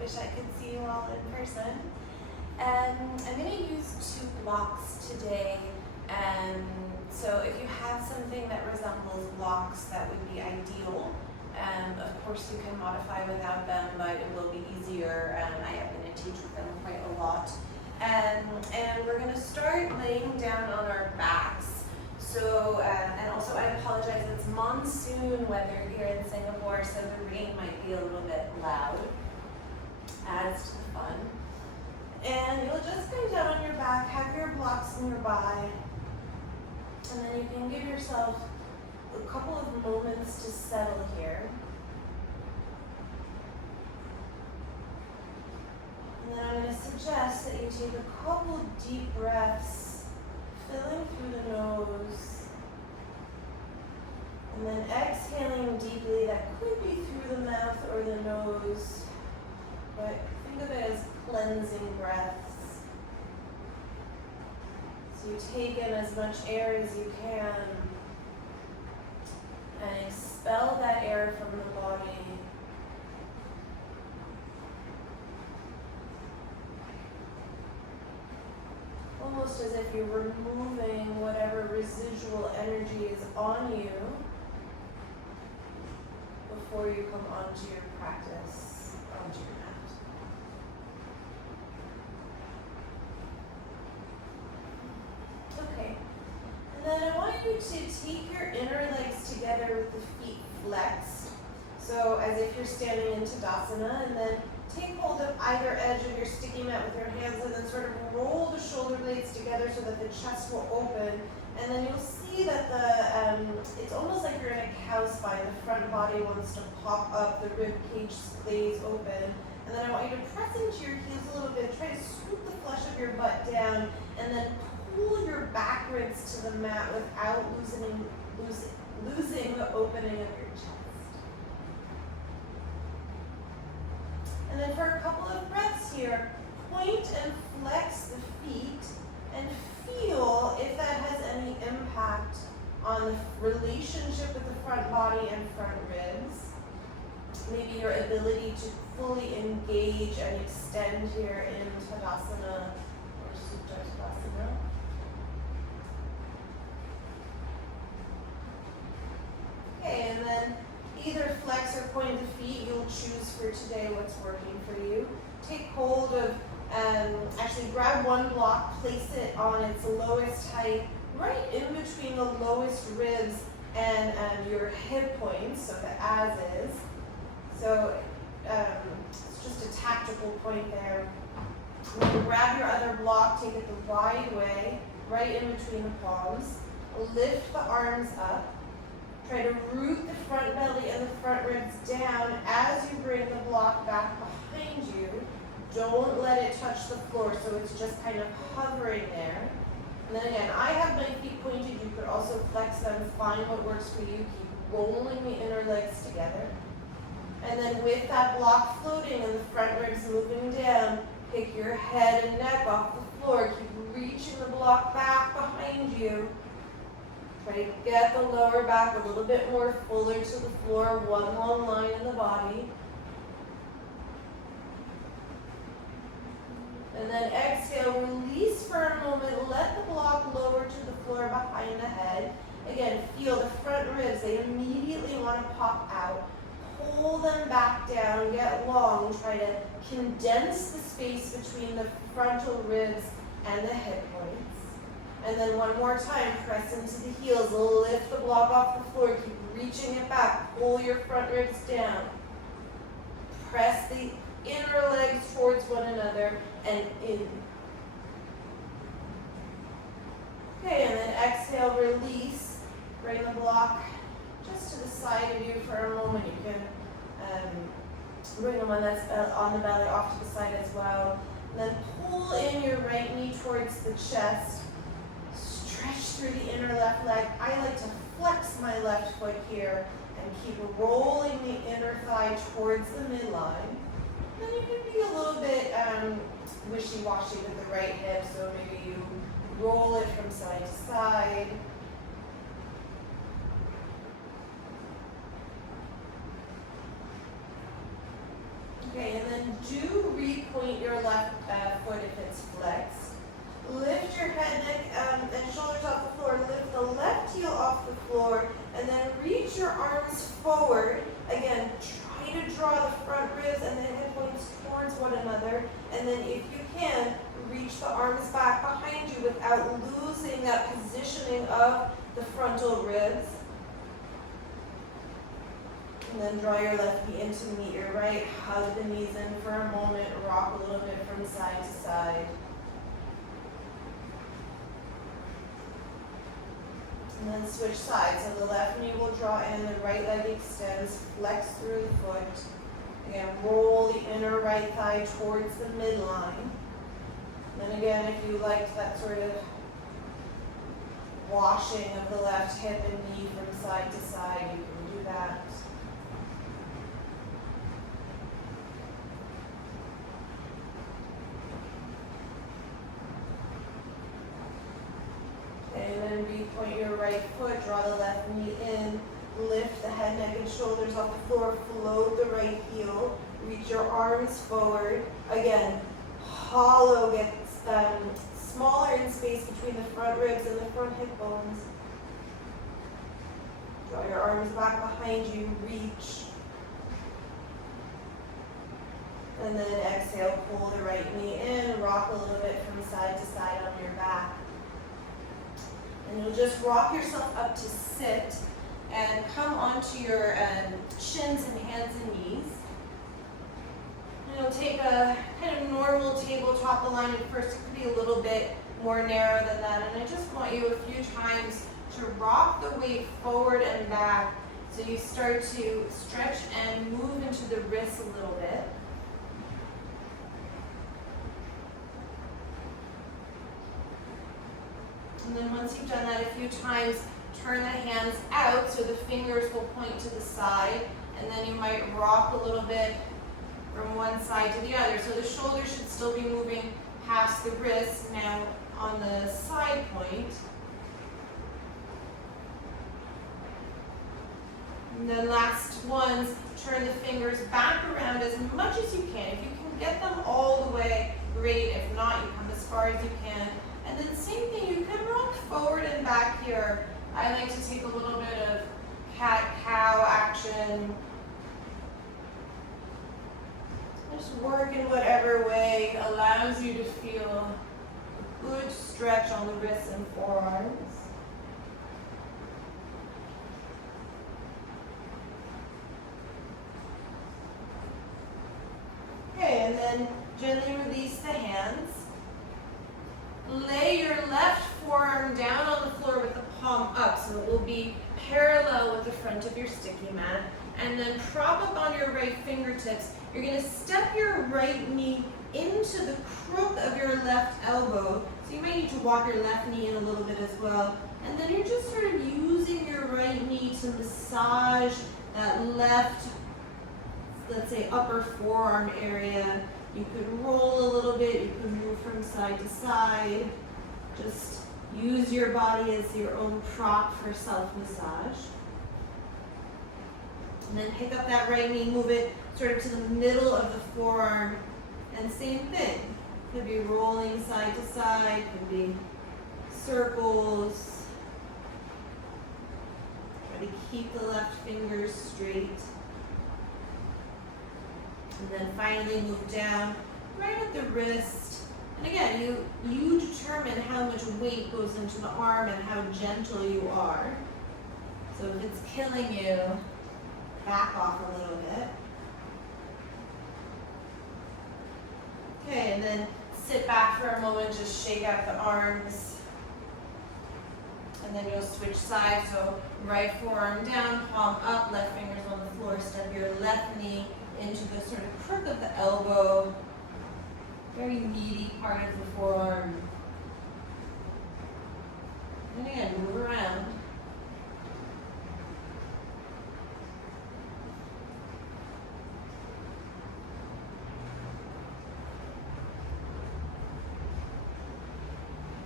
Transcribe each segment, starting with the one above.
Wish I could see you all in person. I'm going to use 2 blocks today. So if you have something that resembles blocks, that would be ideal. Of course, you can modify without them, but it will be easier. I have been to teach with them quite a lot. And we're going to start laying down on our backs. So, and also I apologize, it's monsoon weather here in Singapore, so the rain might be a little bit loud. Adds to the fun. And you'll just go down on your back, have your blocks nearby, and then you can give yourself a couple of moments to settle here. And then I'm going to suggest that you take a couple deep breaths, filling through the nose, and then exhaling deeply. That could be through the mouth or the nose, but think of it as cleansing breaths. So you take in as much air as you can and expel that air from the body. Almost as if you're removing whatever residual energy is on you before you come onto your practice, onto your mat. Okay, and then I want you to take your inner legs together with the feet flexed. So as if you're standing in Tadasana, and then take hold of either edge of your sticky mat with your hands and then sort of roll the shoulder blades together so that the chest will open. And then you'll see that it's almost like you're in a cow spine. The front body wants to pop up, the rib cage stays open. And then I want you to press into your heels a little bit, try to scoop the flesh of your butt down, and then pull your back ribs to the mat without losing the opening of your chest. And then for a couple of breaths here, point and flex the feet and feel if that has any impact on the relationship with the front body and front ribs. Maybe your ability to fully engage and extend here in Tadasana or Sutasana. Okay, and then either flex or point the feet. You'll choose for today what's working for you. Take hold of, actually grab one block, place it on its lowest height, right in between the lowest ribs and your hip points, so the as is. So it's just a tactical point there. When you grab your other block, take it the wide way, right in between the palms. Lift the arms up. Try to root the front belly and the front ribs down as you bring the block back behind you. Don't let it touch the floor, so it's just kind of hovering there. And then again, I have my feet pointed. You could also flex them, find what works for you. Keep rolling the inner legs together. And then with that block floating and the front ribs moving down, pick your head and neck off the floor. Keep reaching the block back behind you. Try to get the lower back a little bit more fuller to the floor, one long line in the body. And then exhale, release for a moment, let the block lower to the floor behind the head. Again, feel the front ribs, they immediately want to pop out. Pull them back down, get long, try to condense the space between the frontal ribs and the hip points. And then one more time, press into the heels, lift the block off the floor, keep reaching it back, pull your front ribs down. Press the inner legs towards one another and in. Okay, and then exhale, release, bring the block just to the side of you for a moment. You can bring them on the belly off to the side as well. And then pull in your right knee towards the chest. Stretch through the inner left leg. I like to flex my left foot here and keep rolling the inner thigh towards the midline. Then you can be a little bit wishy-washy with the right hip, so maybe you roll it from side to side. Okay, and then then do repoint your left foot if it's flexed. Lift your head, neck, and shoulders off the floor. Lift the left heel off the floor, and then reach your arms forward. Again, try to draw the front ribs and the hip points towards one another. And then if you can, reach the arms back behind you without losing that positioning of the frontal ribs. And then draw your left knee in to meet your right. Hug the knees in for a moment. Rock a little bit from side to side. And then switch sides. So the left knee will draw in, the right leg extends, flex through the foot. Again, roll the inner right thigh towards the midline. Then again, if you liked that sort of washing of the left hip and knee from side to side, you can do that. And then repoint your right foot, draw the left knee in, lift the head, neck, and shoulders off the floor, float the right heel, reach your arms forward. Again, hollow gets smaller in space between the front ribs and the front hip bones. Draw your arms back behind you, reach. And then exhale, pull the right knee in, rock a little bit from side to side on your back. And you'll just rock yourself up to sit and come onto your shins and hands and knees. And you'll take a kind of normal tabletop alignment first. It could be a little bit more narrow than that. And I just want you a few times to rock the weight forward and back so you start to stretch and move into the wrists a little bit. And then once you've done that a few times, turn the hands out so the fingers will point to the side, and then you might rock a little bit from one side to the other. So the shoulders should still be moving past the wrists now on the side point. And then last ones, turn the fingers back around as much as you can. If you can get them all the way, great. If not, you come as far as you can. And then same thing, you can rock forward and back here. I like to take a little bit of cat-cow action. Just work in whatever way allows you to feel a good stretch on the wrists and forearms. Okay, and then gently release the hands. Lay your left forearm down on the floor with the palm up, so it will be parallel with the front of your sticky mat. And then prop up on your right fingertips. You're going to step your right knee into the crook of your left elbow. So you might need to walk your left knee in a little bit as well. And then you're just sort of using your right knee to massage that left, let's say, upper forearm area. You could roll a little bit, you could move from side to side. Just use your body as your own prop for self-massage. And then pick up that right knee, move it sort of to the middle of the forearm. And same thing. Could be rolling side to side, could be circles. Try to keep the left fingers straight. And then finally move down right at the wrist. And again, you determine how much weight goes into the arm and how gentle you are. So if it's killing you, back off a little bit. Okay, and then sit back for a moment, just shake out the arms. And then you'll switch sides, so right forearm down, palm up, left fingers on the floor, step your left knee into the sort of crook of the elbow, very meaty part of the forearm. And again, move around.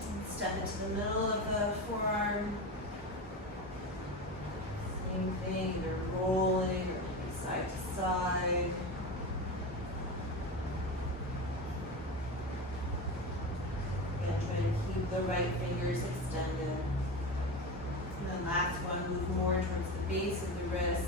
And step into the middle of the forearm. Same thing, either rolling or side to side. extended. And then last one, move more towards the base of the wrist.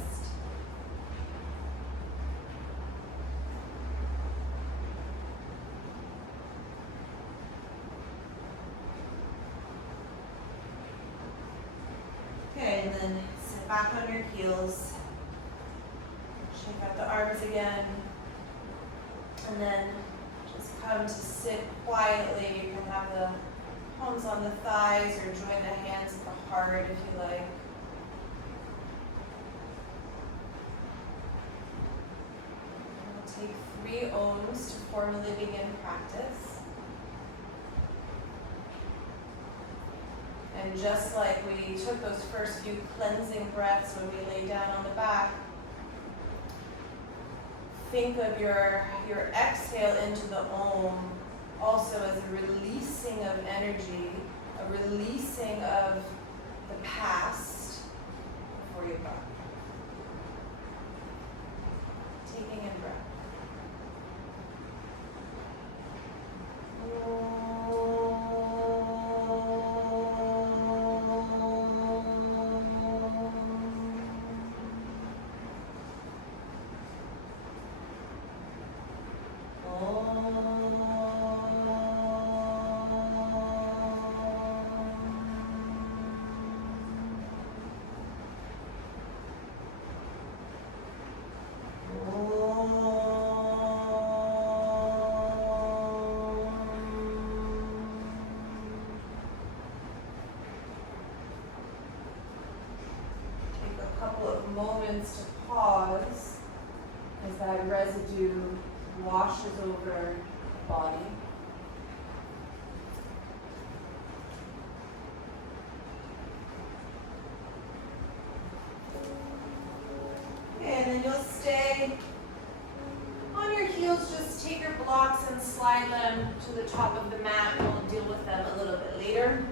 Okay, and then sit back on your heels. Shake out the arms again. And then just come to sit quietly. You can have the palms on the thighs or join the hands at the heart if you like. We'll take 3 ohms to formally begin practice. And just like we took those first few cleansing breaths when we lay down on the back, think of your exhale into the Om also as a releasing of energy, a releasing of the past before you go. Taking in breath. Moments to pause as that residue washes over the body. And then you'll stay on your heels. Just take your blocks and slide them to the top of the mat. We'll deal with them a little bit later.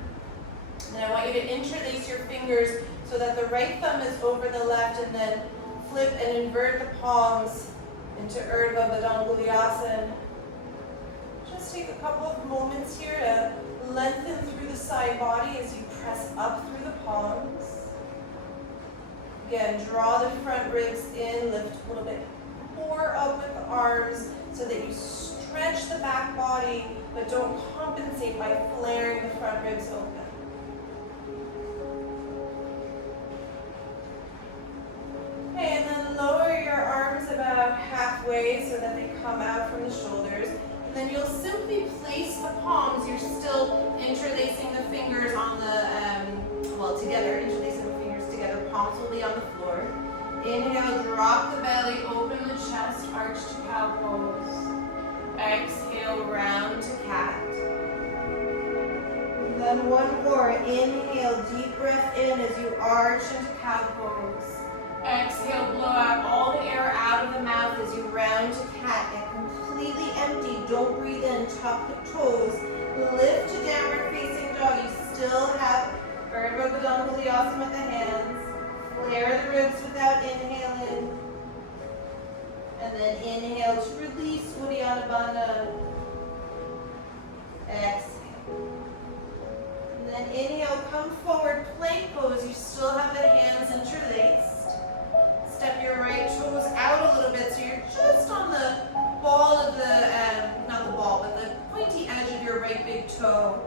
And I want you to interlace your fingers so that the right thumb is over the left, and then flip and invert the palms into Urdhva Badanguliasana. Just take a couple of moments here to lengthen through the side body as you press up through the palms. Again, draw the front ribs in, lift a little bit more up with the arms so that you stretch the back body, but don't compensate by flaring the front ribs open. Okay, and then lower your arms about halfway so that they come out from the shoulders. And then you'll simply place the palms. You're still interlacing the fingers on the, together, interlacing the fingers together. Palms will be on the floor. Inhale, drop the belly, open the chest, arch to cow pose. Exhale, round to cat. And then one more. Inhale, deep breath in as you arch into cow pose. Exhale, blow out all the air out of the mouth as you round to cat. Get completely empty. Don't breathe in. Tuck the toes. Lift to downward facing dog. You still have Urdhva Badanguliasana with the hands. Flare the ribs without inhaling. And then inhale to release Uddiyana Bandha. Exhale. And then inhale, come forward, plank pose. You still have the hands interlaced. Step your right toes out a little bit so you're just on the ball of the, not the ball, but the pointy edge of your right big toe.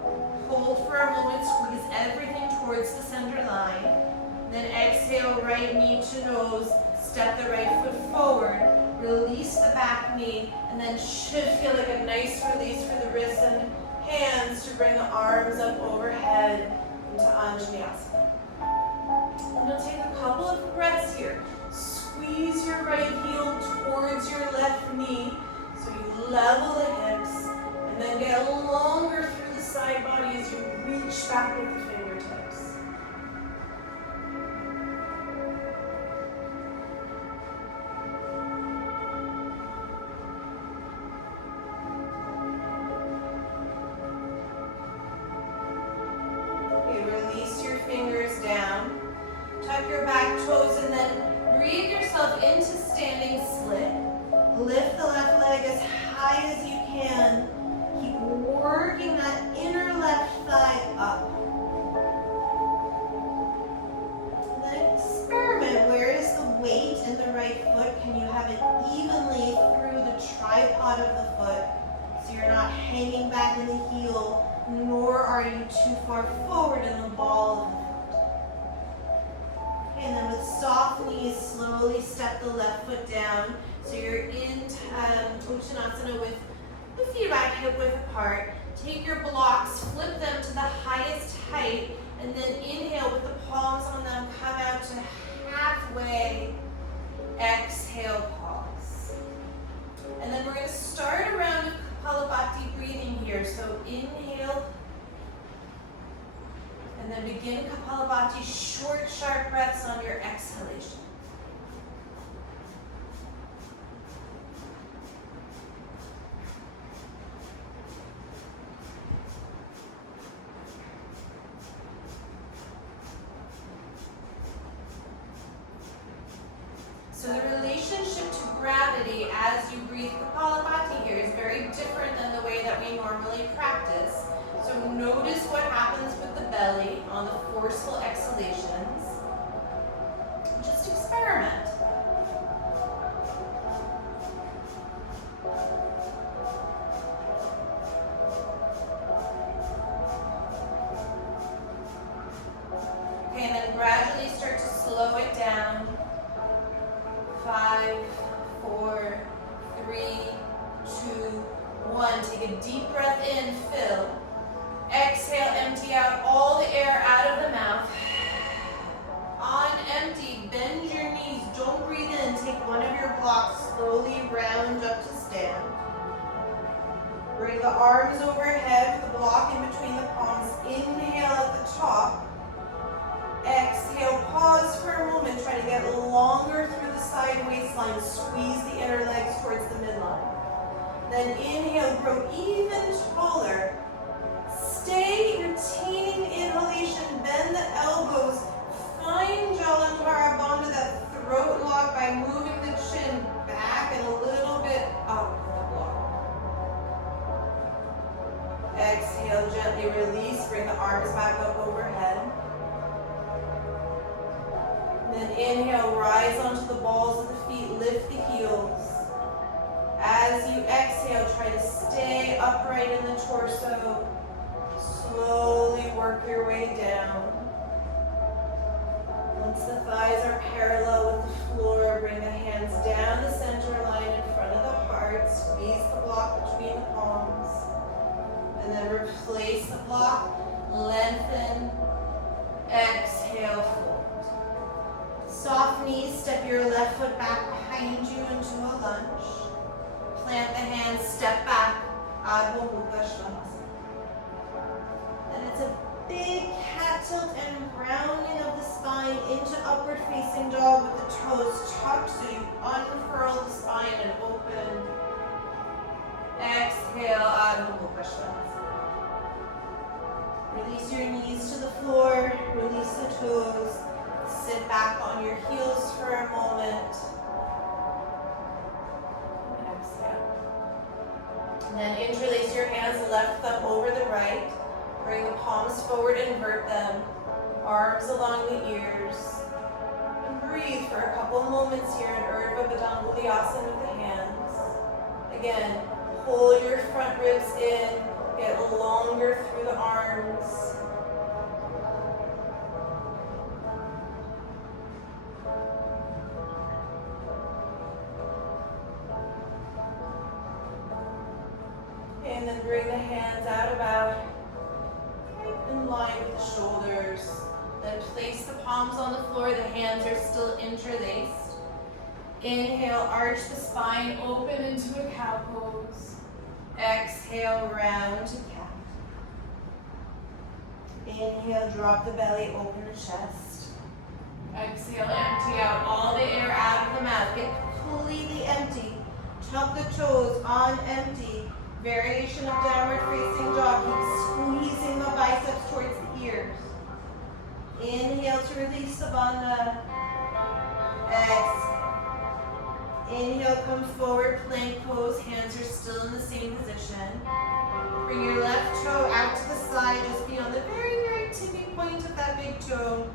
Hold for a moment, squeeze everything towards the center line. Then exhale, right knee to nose, step the right foot forward, release the back knee, and then should feel like a nice release for the wrists and hands to bring the arms up overhead into Anjaneyasana. And we'll take a couple of breaths here. Squeeze your right heel towards your left knee so you level the hips, and then get longer through the side body as you reach back with the fingertips. Okay, release your fingers down. Tuck your back toes and then breathe yourself into standing split. Lift the left leg as high as you can. Keep working that inner left thigh up. hanging back in the heel, nor are you too far forward in the ball of the foot. And then with soft knees, slowly step the left foot down. So you're in Uttanasana with the feet about hip width apart. Take your blocks, flip them to the highest height, and then inhale with the palms on them, come out to halfway. Exhale, pause. And then we're going to start a round of Kapalabhati breathing here. So inhale, and then begin Kapalabhati, short, sharp breaths on your exhalation. So the relationship to gravity as you breathe Kapalabhati here is very different than the way that we normally practice. So notice what happens with the belly on the forceful exhalations. Just experiment. Okay, and then gradually start to slow it down. 5, 4, 3, 2, 1. Take a deep breath in, fill. Exhale, empty out all the air out of the mouth. On empty, bend your knees. Don't breathe in. Take one of your blocks, slowly round up to stand. Bring the arms overhead with the block in between the palms. Inhale at the top. Exhale, pause for a moment. Try to get longer through the side waistline. Squeeze the inner legs towards the midline. Then inhale, grow even taller. Stay retaining inhalation. Bend the elbows. Find Jalandhara Bandha, that throat lock, by moving the chin back and a little bit up the block. Exhale, gently release. Bring the arms back up overhead. Then inhale, rise onto the balls of the feet, lift the heels. As you exhale, try to stay upright in the torso. Slowly work your way down. Once the thighs are parallel with the floor, bring the hands down the center line in front of the heart. Squeeze the block between the palms. And then replace the block, lengthen, exhale, fold. Soft knees, step your left foot back behind you into a lunge. Plant the hands, step back, Adho Mukha Svanasana. Then it's a big cat tilt and rounding of the spine into upward facing dog with the toes tucked, so you unfurl the spine and open. Exhale, Adho Mukha Svanasana. Release your knees to the floor, release the toes. Sit back on your heels for a moment. And exhale. And then interlace your hands, left thumb over the right. Bring the palms forward, invert them. Arms along the ears. And breathe for a couple moments here in Urdhva Badanguliasana with the hands. Again, pull your front ribs in. Get longer through the arms. And then bring the hands out about in line with the shoulders. Then place the palms on the floor. The hands are still interlaced. Inhale, arch the spine, open into a cow pose. Exhale, round to cat. Inhale, drop the belly, open the chest. Exhale, empty out all the air out of the mouth. Get completely empty. Tuck the toes on empty. Variation of downward facing dog. Keep squeezing the biceps towards the ears. Inhale to release the bandha. Exhale. Inhale, come forward, plank pose. Hands are still in the same position. Bring your left toe out to the side, just be on the very, very tippy point of that big toe.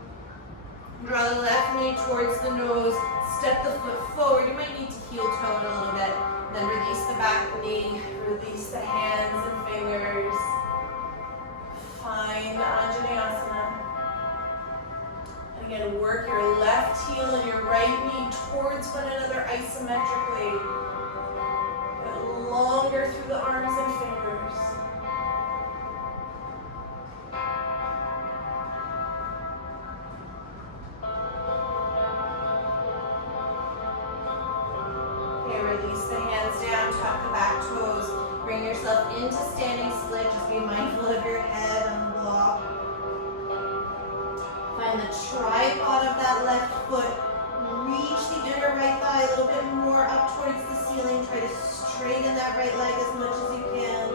Draw the left knee towards the nose. Step the foot forward. You might need to heel toe it a little bit. Then release the back knee, release the hands and Find Anjaneyasana. And again, work your left heel and your right knee towards one another isometrically. Get longer through the arms and fingers. Okay, release the hands down, tuck the back toes. Bring yourself into standing split. Just be mindful of your head on the block. Find the tripod of that left foot. Reach the inner right thigh a little bit more up towards the ceiling. Try to straighten that right leg as much as you can.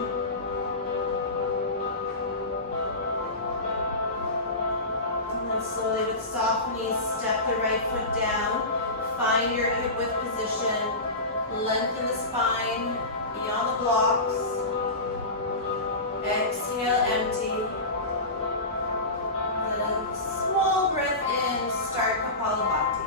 And then slowly with soft knees, step the right foot down. Find your hip width position. Lengthen the spine beyond the blocks. Exhale, empty. And a small breath in, start Kapalabhati.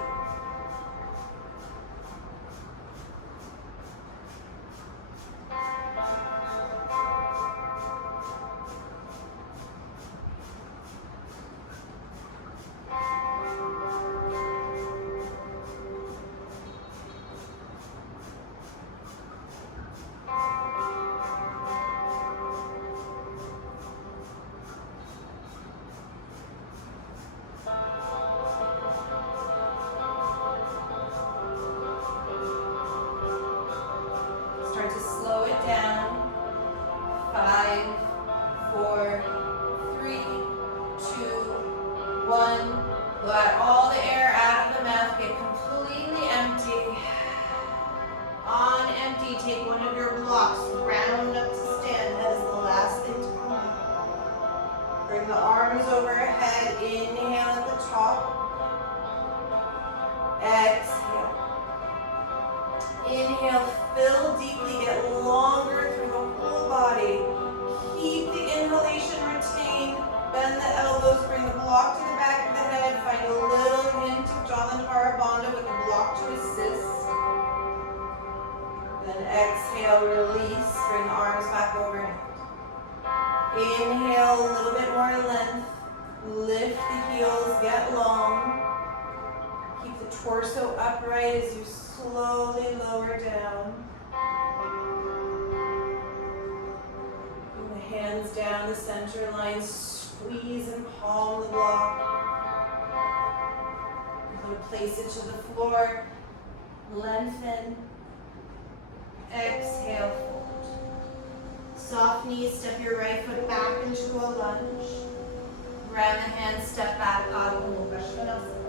Torso upright as you slowly lower down. Bring the hands down the center line, squeeze and palm the block. Then place it to the floor, lengthen, exhale, fold. Soft knees, step your right foot back into a lunge. Grab the hands, step back, Adho Mukha Svanasana.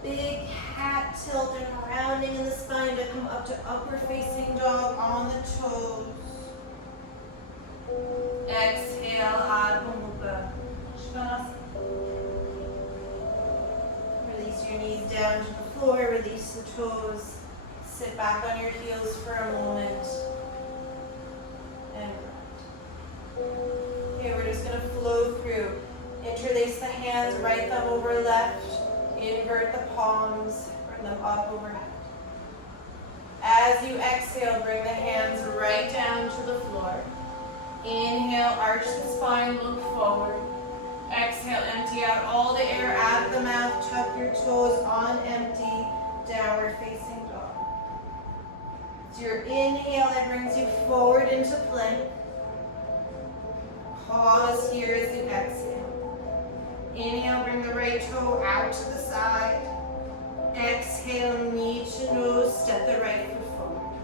Big cat tilt and rounding in the spine to come up to upward facing dog on the toes. Exhale, Adho Mukha Svanasana. Release your knees down to the floor, release the toes. Sit back on your heels for a moment. And okay, we're just going to flow through. Interlace the hands, right thumb over left. Invert the palms, bring them up overhead. As you exhale, bring the hands right down to the floor. Inhale, arch the spine, look forward. Exhale, empty out all the air out of the mouth. Tuck your toes on empty, downward facing dog. So your inhale that brings you forward into plank. Pause here as you exhale. Inhale, bring the right toe out to the side. Exhale, knee to nose, step the right foot forward.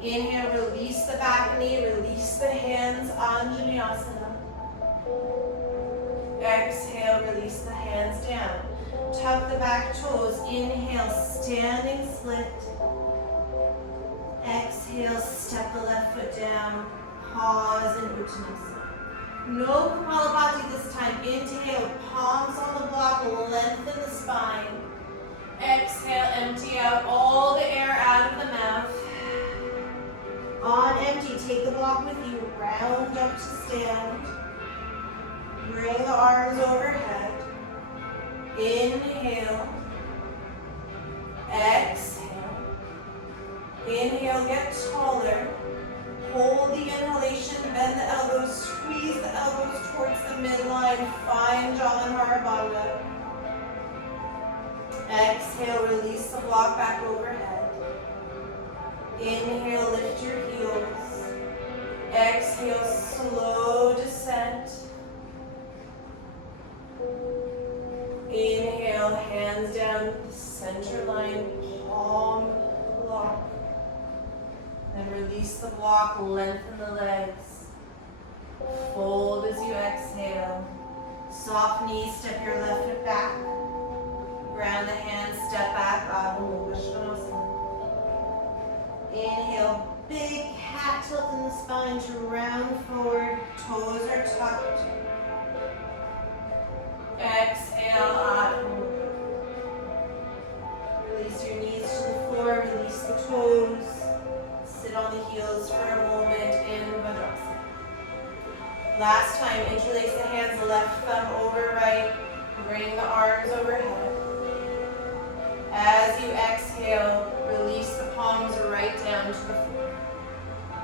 Inhale, release the back knee, release the hands, Anjaneyasana. Exhale, release the hands down. Tuck the back toes. Inhale, standing split. Exhale, step the left foot down. Pause in Uttanasana. No Kapalabhati this time. Inhale, palms on the block, lengthen the spine. Exhale, empty out all the air out of the mouth. On empty, take the block with you, round up to stand. Bring the arms overhead. Inhale. Exhale. Inhale, get taller. Hold the inhalation, bend the elbows, squeeze the elbows towards the midline, find Jalandhara Bandha. Exhale, release the block back overhead. Inhale, lift your heels. Exhale, slow descent. Inhale, hands down, center line, palm block. Then release the block, lengthen the legs. Fold as you exhale. Soft knees, step your left foot back. Ground the hands, step back, Adho Mukha Svanasana. Inhale, big cat tilt in the spine to round forward, toes are tucked. Exhale, Adho Mukha. Release your knees to the floor, release the toes. Sit on the heels for a moment in Vajrasana. Last time, interlace the hands, left thumb over right. Bring the arms overhead. As you exhale, release the palms right down to the floor.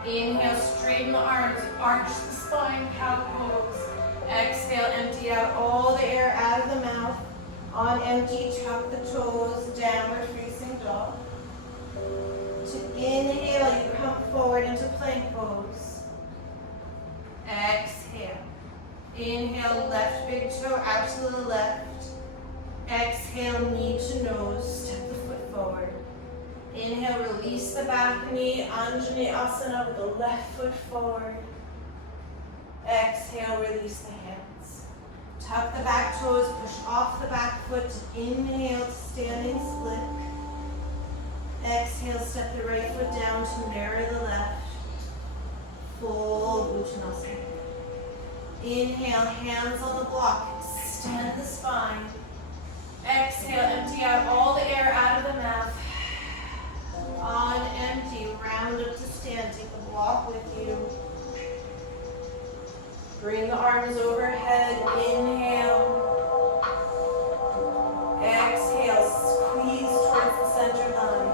Inhale, straighten the arms, arch the spine, cow pose. Exhale, empty out all the air out of the mouth. On empty, tuck the toes, downward facing dog. To inhale, you come forward into plank pose. Exhale. Inhale, left big toe out to the left. Exhale, knee to nose, step the foot forward. Inhale, release the back knee, Anjaneyasana with the left foot forward. Exhale, release the hands. Tuck the back toes, push off the back foot. Inhale to standing split. Exhale, step the right foot down to mirror the left. Full Uttanasana. Inhale, hands on the block, extend the spine. Exhale, empty out all the air out of the mouth. On empty, round up to stand, take the block with you. Bring the arms overhead, inhale. Exhale, squeeze towards the center line.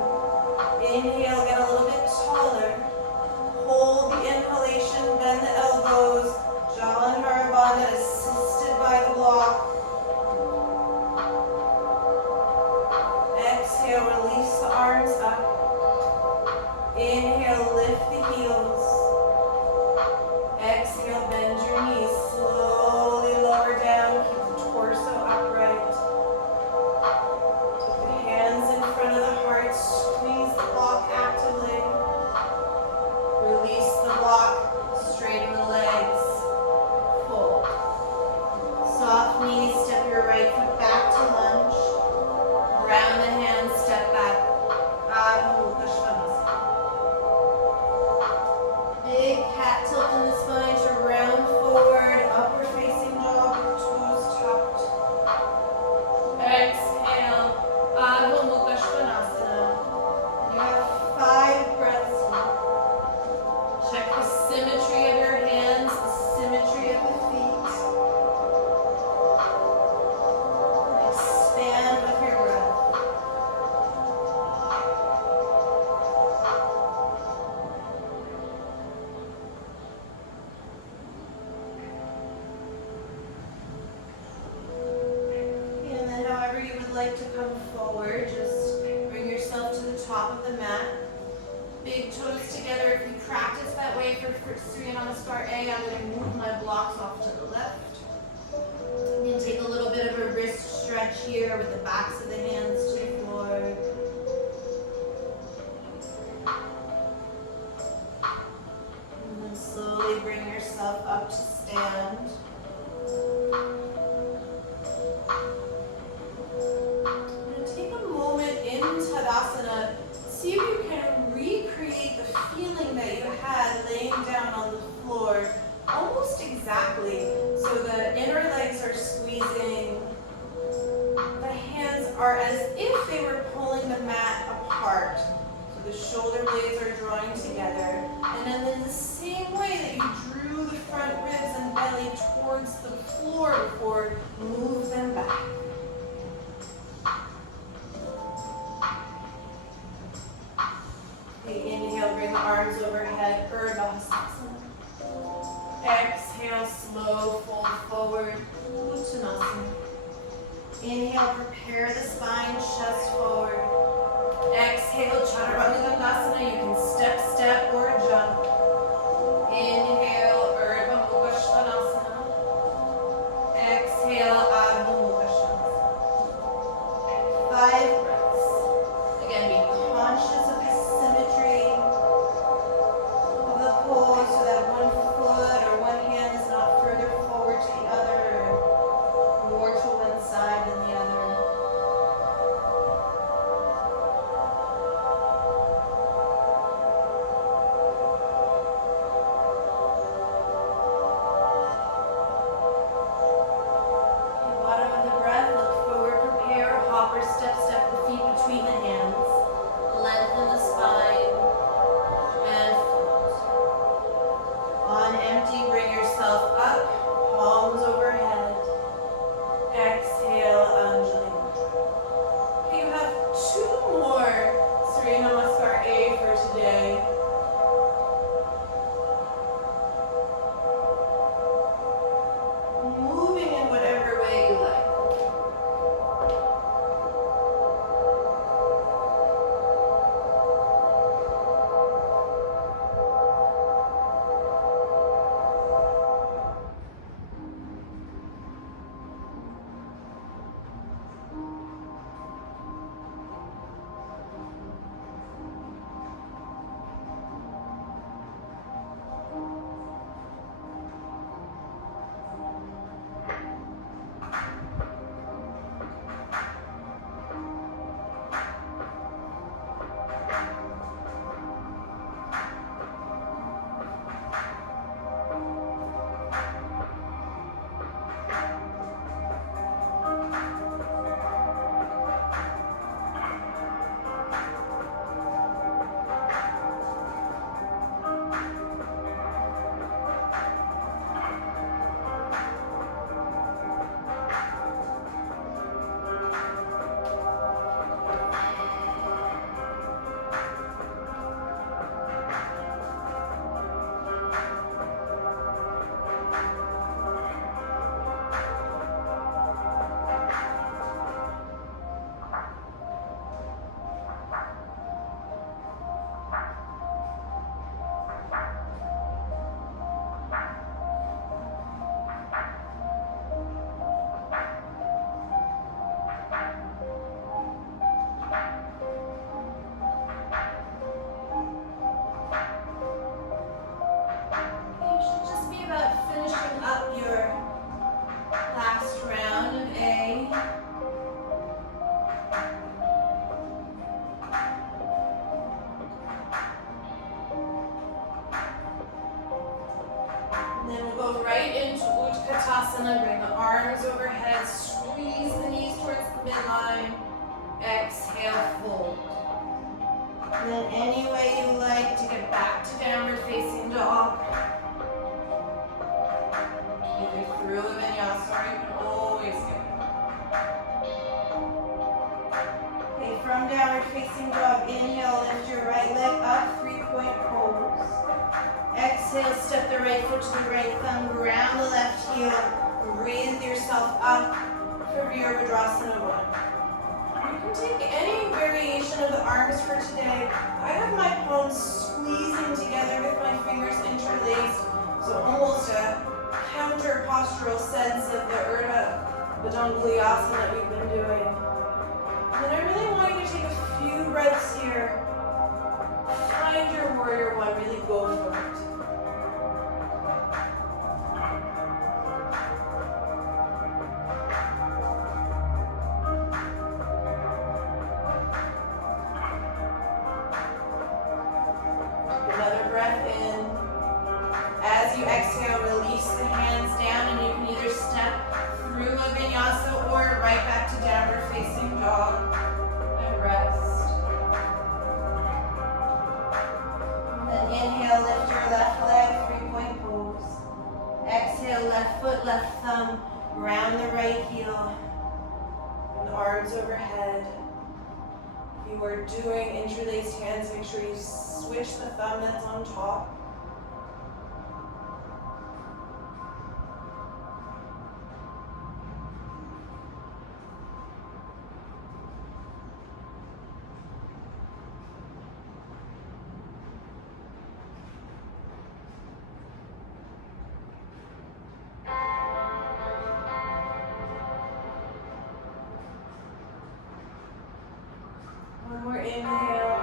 Inhale, get a little bit taller. Hold the inhalation, bend the elbows. Jalandhara Bandha assisted by the block. Exhale, release the arms up. Inhale, lift the heels. Exhale, bend your knees. Slowly lower down, keep the torso upright. Take the hands in front of the heart, squeeze the block actively. Release the block, straighten the legs. Fold. Soft knees, step your right foot back to lunge. Round the hands, step back. Adho Mukha Svanasana. Big cat tilt in the spine to round forward, upward facing dog, toes tucked. Exhale, Adho Mukha Svanasana. You have 5 breaths here. Check the symmetry of your hands, the symmetry of the feet. Expand with your breath. And then however you would like to come forward, just bring yourself to the top of the mat. Big toes together. If you practice that way for Surya Namaskar A, I'm going to move my blocks off to the left. And take a little bit of a wrist stretch here with the backs of the hands to the floor. And then slowly bring yourself up to stand. And take a moment in Tadasana. See if you can recreate the feeling that you had laying down on the floor almost exactly. So the inner legs are squeezing. The hands are as if they were pulling the mat apart. So the shoulder blades are drawing together. And then in the same way that you drew the front ribs and belly towards the floor before, move them back. Okay, inhale, bring the arms overhead, Urdhva. inhale, prepare the spine, chest forward. Exhale, Chaturanga Dandasana. You can step, step, or jump. Inhale, Urdhva Mukha Svanasana. Exhale, Adho Mukha Svanasana. 5 breaths. Again, be conscious of the symmetry of the pose so that one foot or one hand is not further forward to the other or more to one side than the other. Bottom of the breath, look forward, prepare, hopper, step, step the feet between the hands, lengthen the spine, and float. On empty, bring yourself up, palms overhead. Exhale, Anjali Mudra. Okay, you have 2 more Surya Namaskar A for today. Moving in whatever way you like. Utkatasana, bring the arms overhead, squeeze the knees towards the midline. Exhale, fold. And then any way you like to get back to downward facing dog. Either through a vinyasa or you can always get it. Okay, from downward facing dog, inhale, lift your right leg up, 3-point pose. Exhale, step the right foot to the right thumb, ground the left heel, breathe yourself up for Virabhadrasana 1. You can take any variation of the arms for today. I have my palms squeezing together with my fingers interlaced, so almost a counter postural sense of the Urdhva Bhadangalyasana that we've been doing. And I really want you to take a few breaths here. Find your warrior 1, really go for it. Another breath in. As you exhale, release the hands down, and you can either step through a vinyasa or right back to downward facing dog and rest. And then inhale, lift your left leg, 3-point pose. Exhale, left foot, left thumb, round the right heel, and arms overhead. If you are doing interlaced hands, make sure you switch the thumb that's on top. One more inhale.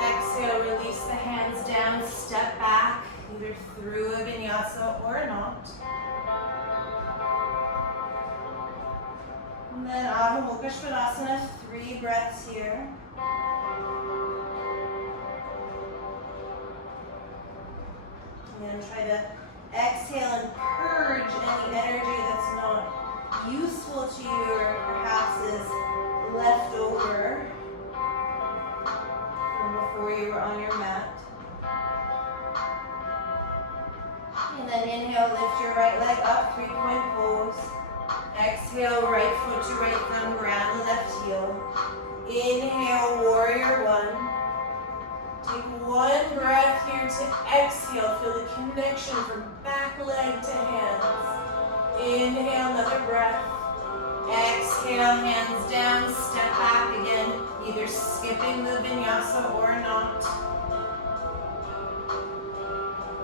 Exhale, release the hands down, step back, either through a vinyasa or not. And then Adho Mukha Svanasana, 3 breaths here. And then try to exhale and purge any energy that's not useful to you or perhaps is left over from before you were on your mat. And then inhale, lift your right leg up, 3-point pose. Exhale, right foot to right thumb, ground the left heel. Inhale, warrior 1. Take 1 breath here to exhale. Feel the connection from back leg to hands. Inhale, another breath. Exhale, hands down, step back again, either skipping the vinyasa or not.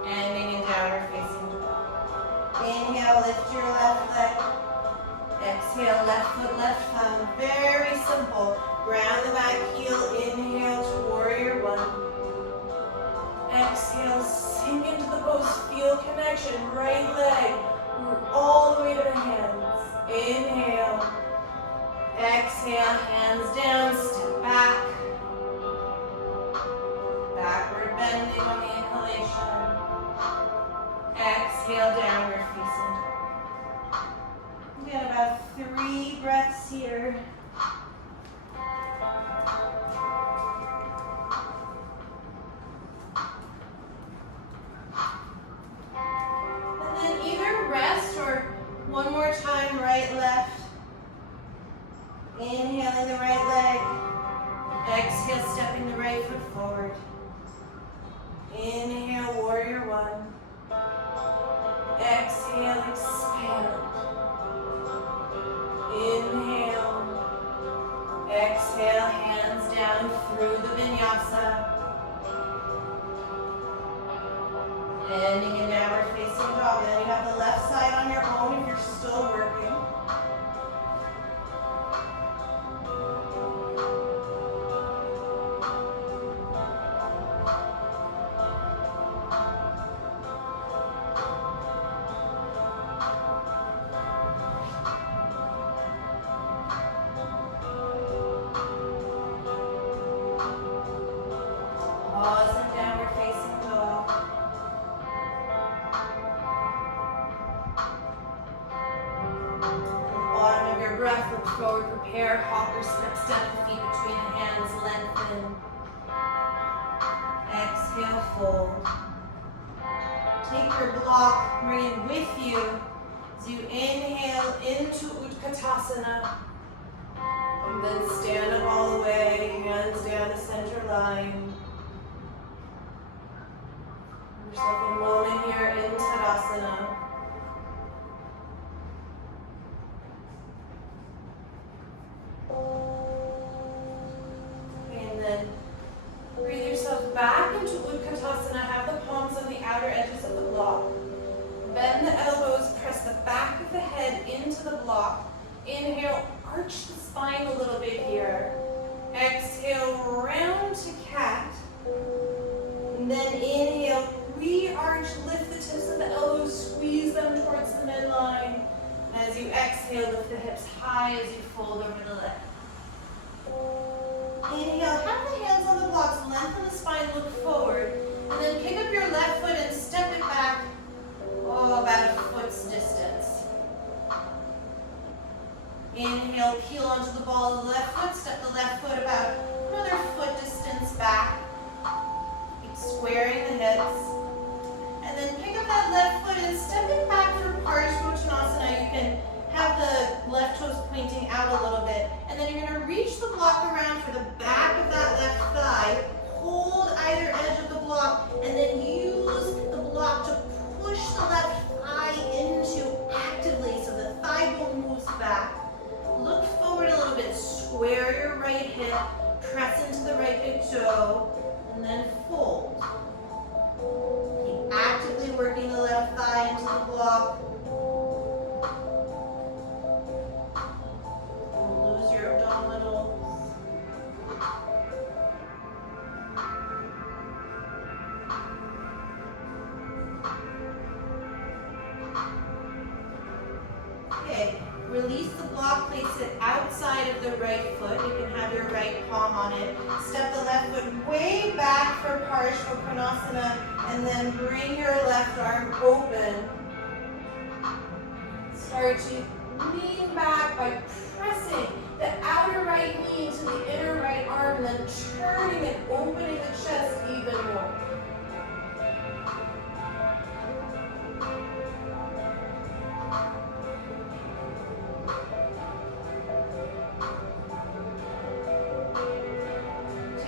Ending in downward facing dog. Inhale, lift your left leg. Exhale, left foot, left thumb. Very simple. Ground the back heel, inhale to warrior 1. Exhale, sink into the pose, feel connection, right leg, move all the way to the hands. Inhale, exhale, hands down, step back. Backward bending on the inhalation. Exhale, downward facing dog. Get about 3 breaths here. One more time, right, left. Inhaling the right leg. Exhale, stepping the right foot forward. Inhale, warrior 1. Exhale, expand. Inhale. Exhale, hands down through the vinyasa. Ending in downward facing dog. Then you have the left side on your own if you're still working. Pause and downward facing dog. Breath, look forward, prepare, hopper, step the feet between the hands, lengthen. Exhale, fold. Take your block, bring it with you as you inhale into Utkatasana. And then stand up all the way, hands down the center line. Give yourself a moment here in Tadasana. And then breathe yourself back into Utkatasana. Have the palms on the outer edges of the block. Bend the elbows, press the back of the head into the block. Inhale, arch the spine a little bit here. Exhale, round to cat. And then inhale, re-arch, lift the tips of the elbows, squeeze them towards the midline. And as you exhale, lift the hips high as you fold over the left. Inhale, have the hands on the blocks, lengthen the spine, look forward. And then pick up your left foot and step it back, about a foot's distance. Inhale, peel onto the ball of the left foot, step the left foot about another foot distance back. Keep squaring the hips. And then pick up that left foot and step it back for Parsvottanasana. You can have the left toes pointing out a little bit. And then you're going to reach the block around for the back of that left thigh. Hold either edge of the block and then use the block to push the left thigh into actively so the thigh bone moves back. Look forward a little bit. Square your right hip. Press into the right big toe. And then fold. Keep actively working the left thigh into the block. Don't lose your abdominals. Release the block, place it outside of the right foot. You can have your right palm on it. Step the left foot way back for Parshvottanasana, and then bring your left arm open. Start to lean back by pressing the outer right knee into the inner right arm, and then turning and opening the chest even more.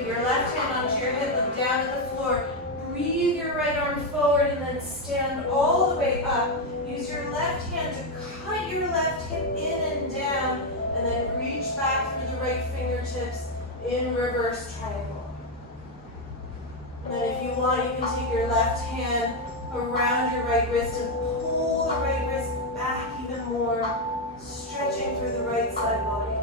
Your left hand onto your hip, look down at the floor. Breathe your right arm forward and then stand all the way up. Use your left hand to cut your left hip in and down, and then reach back through the right fingertips in reverse triangle. And then if you want, you can take your left hand around your right wrist and pull the right wrist back even more, stretching through the right side body.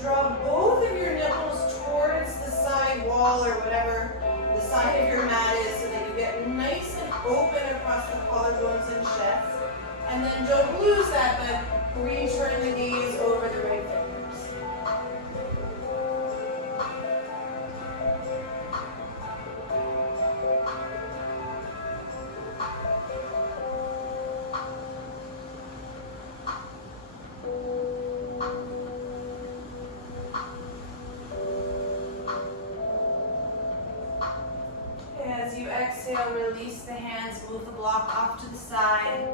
Draw both of your nipples towards the side wall or whatever the side of your mat is, so that you get nice and open across the collarbones and chest. And then don't lose that, but return the gaze over the right fingers. As you exhale, release the hands, move the block off to the side.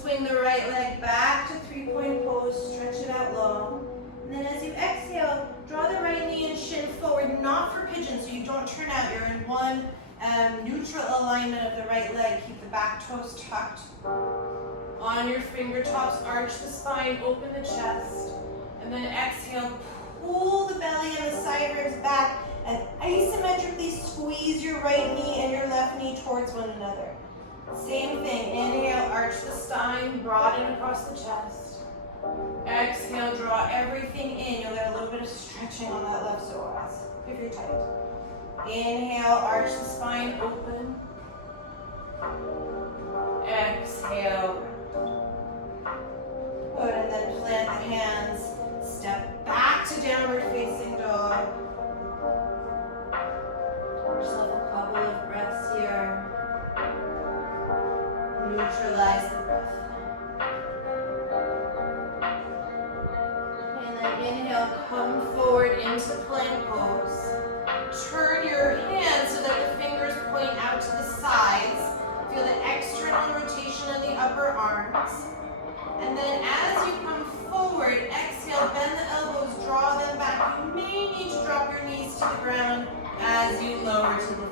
Swing the right leg back to three-point pose, stretch it out long. And then as you exhale, draw the right knee and shin forward, not for pigeon, so you don't turn out. You're in one neutral alignment of the right leg. Keep the back toes tucked. On your fingertips, arch the spine, open the chest. And then exhale, pull the belly and the side ribs back, and isometrically squeeze your right knee and your left knee towards one another. Same thing, inhale, arch the spine, broaden across the chest. Exhale, draw everything in. You'll get a little bit of stretching on that left psoas, if you're tight. Inhale, arch the spine, open. Exhale. Good, and then plant the hands. Step back to downward facing dog. Give yourself a couple of breaths here. Neutralize the breath. And then inhale, come forward into plank pose. Turn your hands so that the fingers point out to the sides. Feel the external rotation of the upper arms. And then as you come forward, exhale, bend the elbows, draw them back. You may need to drop your knees to the ground as you lower to the floor.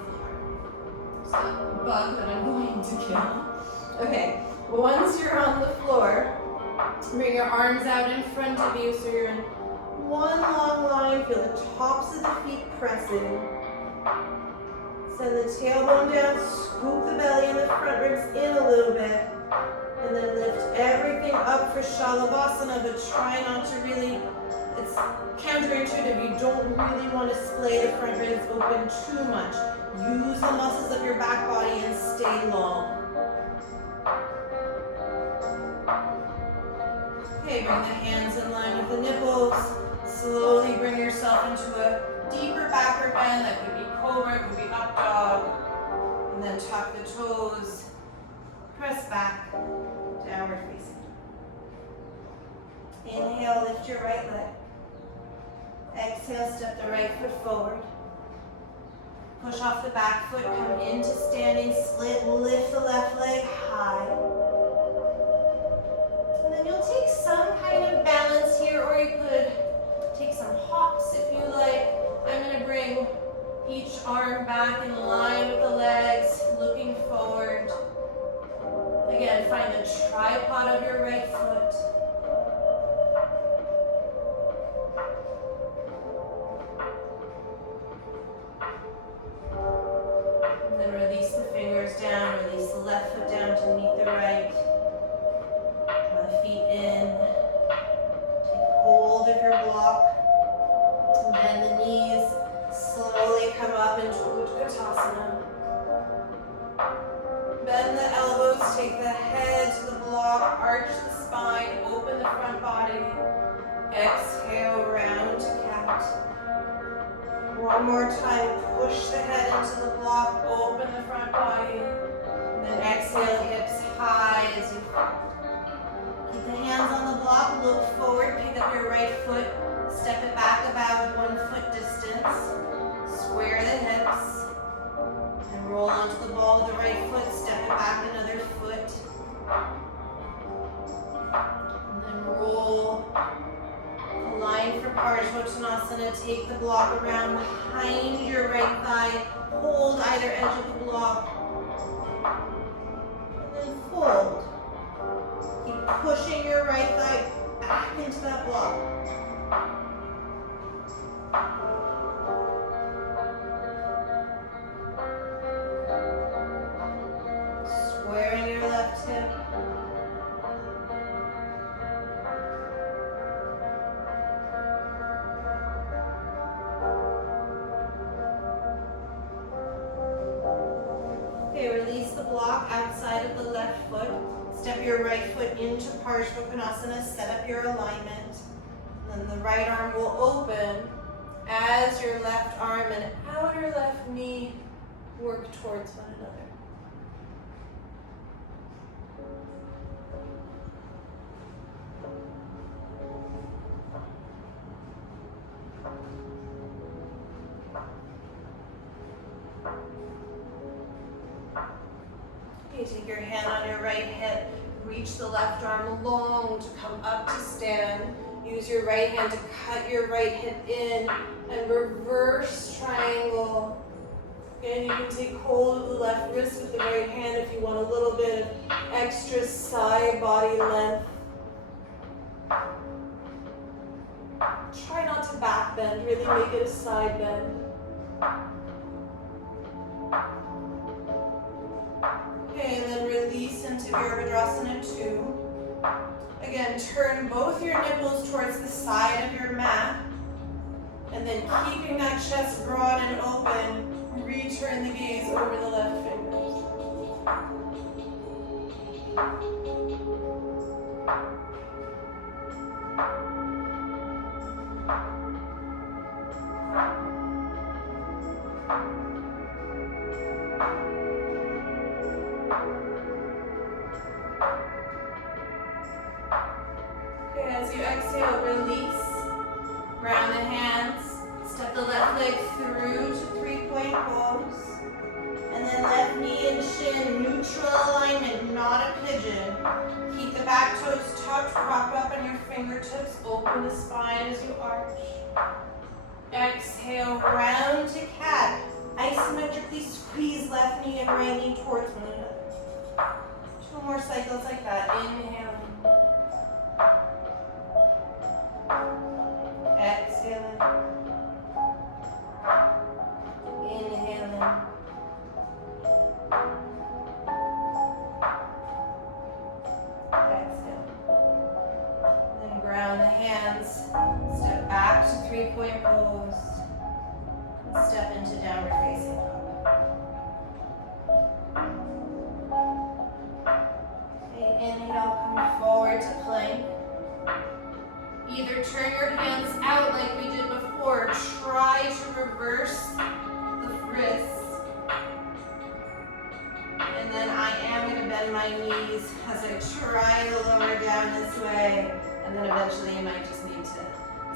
So, bug that I'm going to kill. Okay, once you're on the floor, bring your arms out in front of you so you're in one long line. Feel the tops of the feet pressing. Send the tailbone down, scoop the belly and the front ribs in a little bit. And then lift everything up for Shalabhasana, but try not to really, it's counterintuitive. You don't really want to splay the front ribs open too much. Use the muscles of your back body and stay long. Okay, bring the hands in line with the nipples. Slowly bring yourself into a deeper backward bend. That could be cobra, could be up dog. And then tuck the toes. Press back, downward facing. Inhale, lift your right leg. Exhale, step the right foot forward. Push off the back foot, come into standing split, lift the left leg high. And then you'll take some kind of balance here, or you could take some hops if you like. I'm going to bring each arm back in line with the legs, looking forward. Again, find the tripod of your right foot. And then release the fingers down, release the left foot down to meet the right. Draw the feet in. Take hold take the head to the block, arch the spine, open the front body. Exhale, round to cat. One more time, push the head into the block, open the front body. And then exhale, hips high as you fall. Keep the hands on the block, look forward, pick up your right foot, step it back about 1 foot distance. Square the hips. And roll onto the ball with the right foot, step it back another foot. And then roll. Line for Parsvottanasana. Take the block around behind your right thigh. Hold either edge of the block. And then fold. Keep pushing your right thigh back into that block. Squaring your left hip. Release the block outside of the left foot. Step your right foot into Parsvottanasana. Set up your alignment. Then the right arm will open as your left arm and outer left knee work towards one another. Take your hand on your right hip, reach the left arm long to come up to stand. Use your right hand to cut your right hip in and reverse triangle. Again, you can take hold of the left wrist with the right hand if you want a little bit of extra side body length. Try not to back bend, really make it a side bend. Okay, and then release into Virabhadrasana 2. Again, turn both your nipples towards the side of your mat. And then keeping that chest broad and open, return the gaze over the left fingers. As you exhale, release. Ground the hands. Step the left leg through to 3-point pose. And then left knee and shin, neutral alignment, not a pigeon. Keep the back toes tucked, rock up on your fingertips. Open the spine as you arch. Exhale, round to cat. Isometrically squeeze left knee and right knee towards one another. 2 more cycles like that. Inhaling. Exhaling. Inhaling. Exhale. Then ground the hands. Step back to 3-point pose. And step into downward facing dog. Okay, inhale, come forward to plank. Either turn your hands out like we did before, try to reverse the wrists. And then I am going to bend my knees as I try to lower down this way. And then eventually you might just need to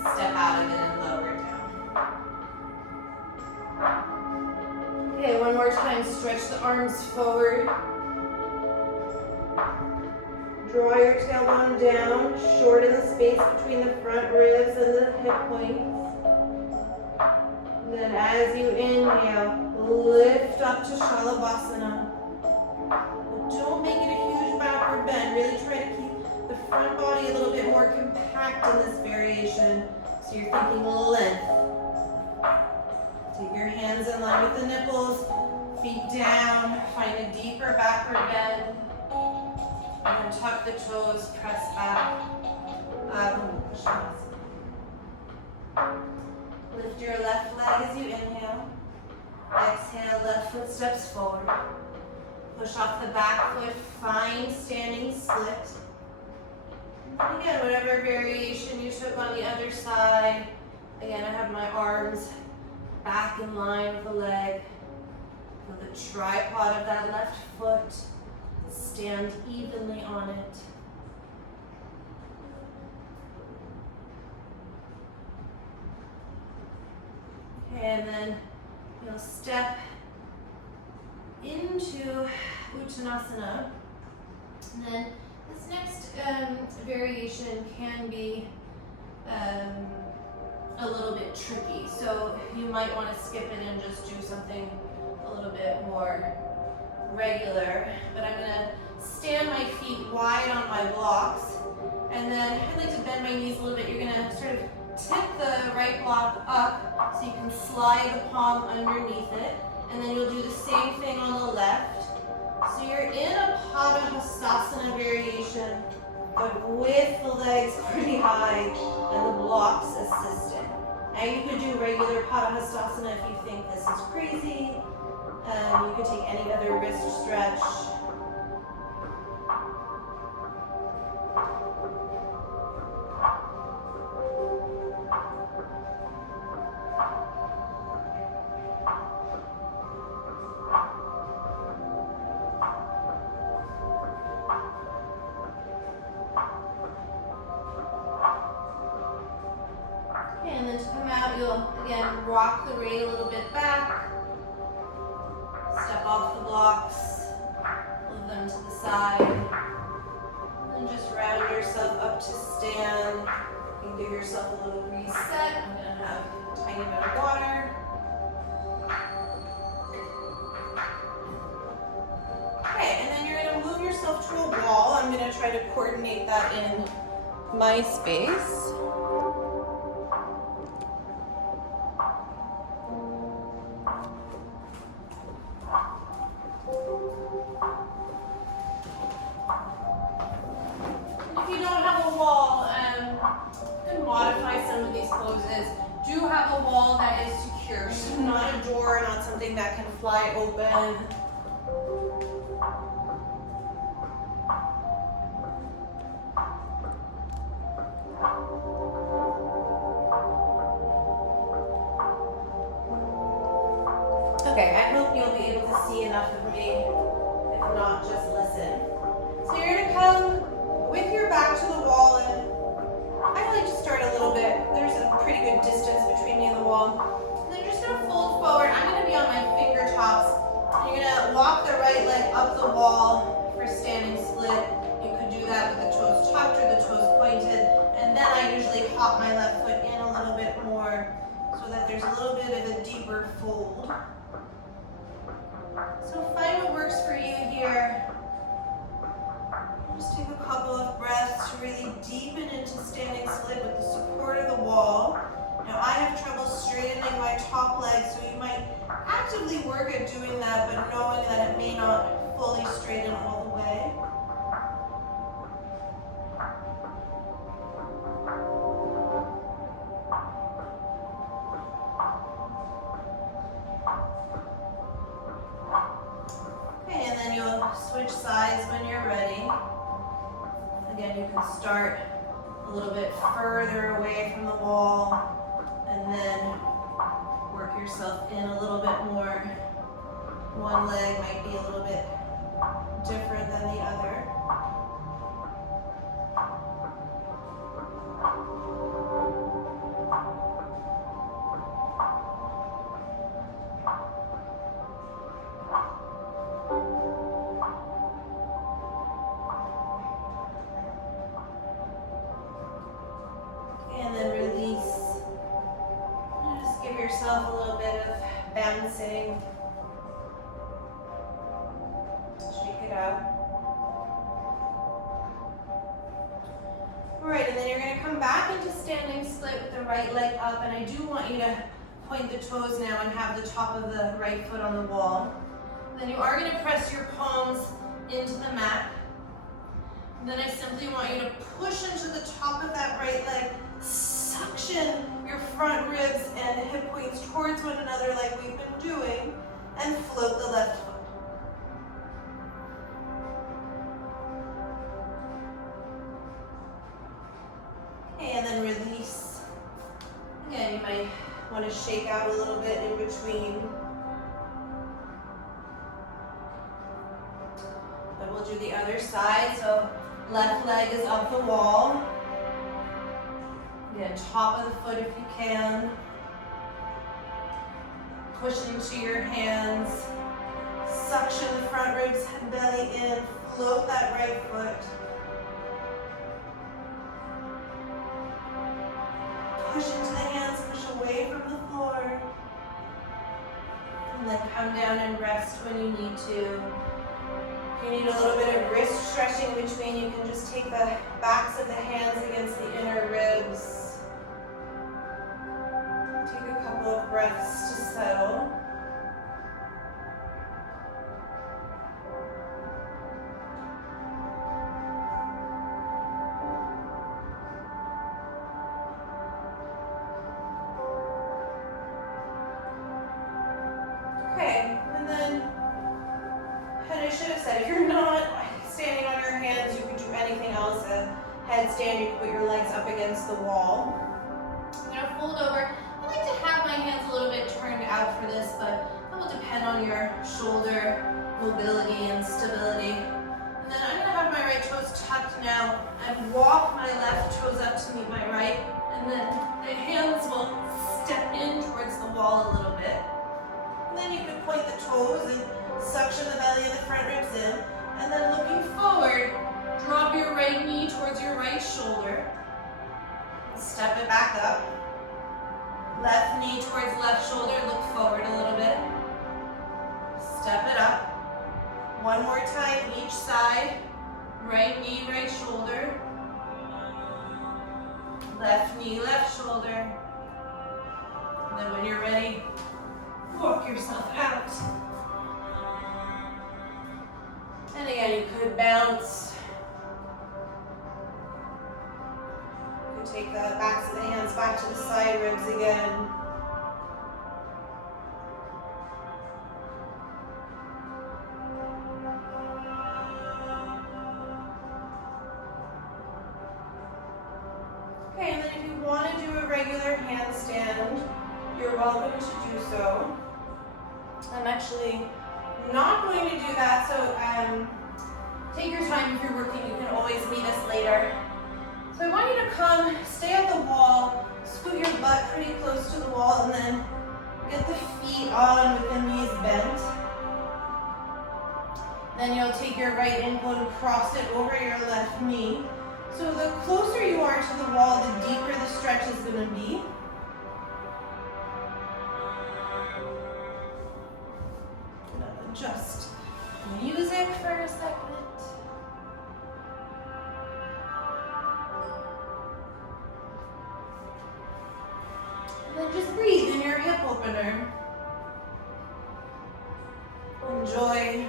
step out of it and lower down. Okay, one more time, stretch the arms forward. Draw your tailbone down, shorten the space between the front ribs and the hip points. And then as you inhale, lift up to Shalabhasana. But don't make it a huge backward bend. Really try to keep the front body a little bit more compact in this variation. So you're thinking length. Take your hands in line with the nipples, feet down, find a deeper backward bend. And then tuck the toes, press back. Lift your left leg as you inhale. Exhale, left foot steps forward. Push off the back foot, find standing split. And again, whatever variation you took on the other side. Again, I have my arms back in line with the leg. Feel the tripod of that left foot. Stand evenly on it. Okay, and then you'll step into Uttanasana. And then this next variation can be a little bit tricky. So you might want to skip it and just do something a little bit more regular. But I'm going to stand my feet wide on my blocks. And then I'd like to bend my knees a little bit. You're going to sort of tip the right block up so you can slide the palm underneath it. And then you'll do the same thing on the left. So you're in a Padahastasana variation, but with the legs pretty high and the blocks assisted. Now you could do regular Padahastasana if you think this is crazy. You could take any other wrist stretch. And then to come out, you'll again rock the right a little bit back. Step off the blocks, move them to the side. And then just round yourself up to stand. You can give yourself a little reset. I'm going to have a tiny bit of water. Okay, and then you're going to move yourself to a wall. I'm going to try to coordinate that in my space. Do have a wall that is secure, so not a door, not something that can fly open. Okay, I hope you'll be able to see enough of me. If not, just listen. So you're going to come with your back to the wall, and I like to start a little bit. There's a pretty good distance between me and the wall. And then you're just going to fold forward. I'm going to be on my finger tops. And you're going to walk the right leg up the wall for standing split. You could do that with the toes tucked or the toes pointed. And then I usually hop my left foot in a little bit more so that there's a little bit of a deeper fold. So find what works for you here. Just take a couple of breaths to really deepen into standing split with the support of the wall. Now I have trouble straightening my top leg, so you might actively work at doing that, but knowing that it may not fully straighten all the way. Okay, and then you'll switch sides when you're ready. Again, you can start a little bit further away from the wall and then work yourself in a little bit more. One leg might be a little bit different than the other. And then release. And just give yourself a little bit of bouncing. Shake it out. All right, and then you're going to come back into standing split with the right leg up, and I do want you to point the toes now and have the top of the right foot on the wall. Then you are going to press your palms into the mat. And then I simply want you to push into the top of that right leg, suction your front ribs and hip points towards one another like we've been doing, and float the left foot. to shake out a little bit in between. Then we'll do the other side. So left leg is up the wall. Again, top of the foot if you can. Push into your hands. Suction the front ribs, belly in. Float that right foot. Push into the hands, push away from the floor. And then come down and rest when you need to. If you need a little bit of wrist stretching between, you can just take the backs of the hands against the inner ribs. Take a couple of breaths to settle. Headstand, you can put your legs up against the wall. I'm going to fold over. I like to have my hands a little bit turned out for this, but that will depend on your shoulder mobility and stability. And then I'm going to have my right toes tucked now and walk my left toes up to meet my right. And then the hands will step in towards the wall a little bit. And then you can point the toes and suction the belly and the front ribs in. And then looking forward, drop your right knee towards your right shoulder. Step it back up. Left knee towards left shoulder. Look forward a little bit. Step it up. One more time each side. Right knee, right shoulder. Left knee, left shoulder. And then when you're ready, walk yourself out. And again, you could bounce. Take the backs of the hands back to the side ribs again. Okay, and then if you want to do a regular handstand, you're welcome to do so. I'm actually not going to do that, so take your time if you're working. You can always meet us later. So I want you to come, stay at the wall, scoot your butt pretty close to the wall, and then get the feet on with the knees bent. Then you'll take your right ankle and cross it over your left knee. So the closer you are to the wall, the deeper the stretch is going to be. And I'll adjust music for a second. And then just breathe in your hip opener. Enjoy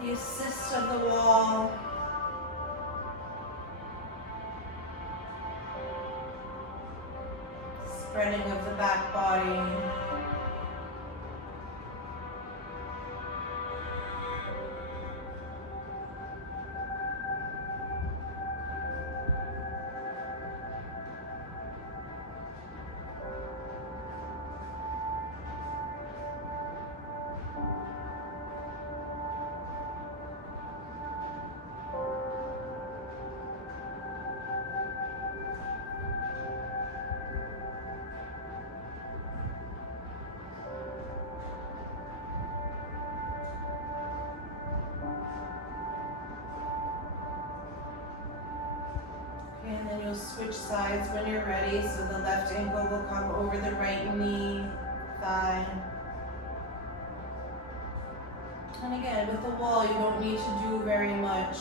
the assist of the wall. Spreading of the back body. And then you'll switch sides when you're ready. So the left ankle will come over the right knee, thigh. And again, with the wall, you don't need to do very much.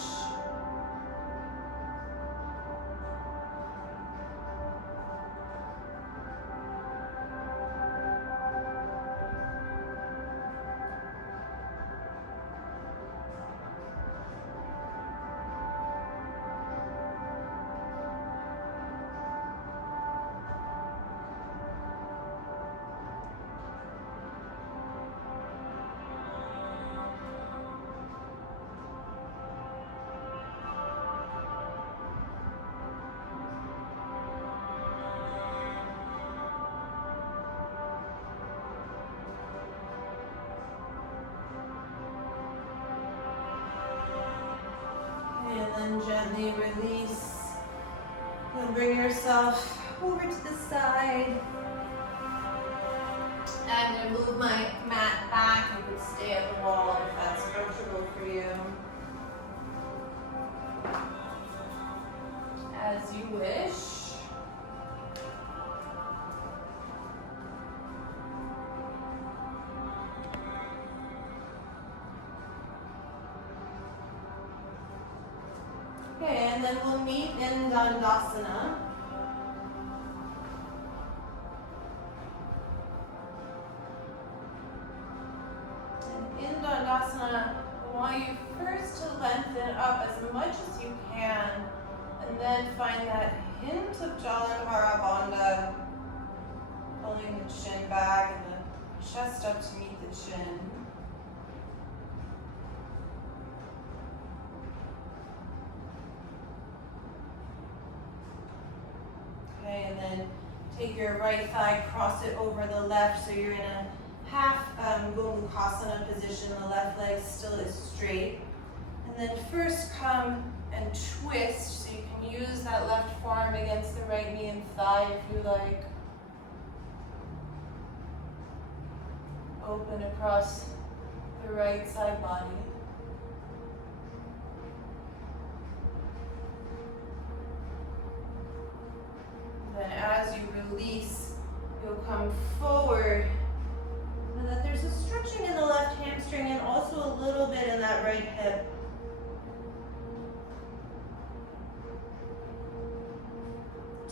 gently release. You'll bring yourself over to the side. I'm going to move my mat back. You can stay at the wall if that's comfortable for you. As you wish. Okay, and then we'll meet in Dandasana. And in Dandasana, I want you first to lengthen up as much as you can, and then find that hint of Jalandhara Bandha, pulling the chin back and the chest up to meet the chin. Okay, and then take your right thigh, cross it over the left, so you're in a half Gomukhasana position. The left leg still is straight. And then first come and twist, so you can use that left forearm against the right knee and thigh if you like. Open across the right side body. Then as you release, you'll come forward. And that there's a stretching in the left hamstring and also a little bit in that right hip.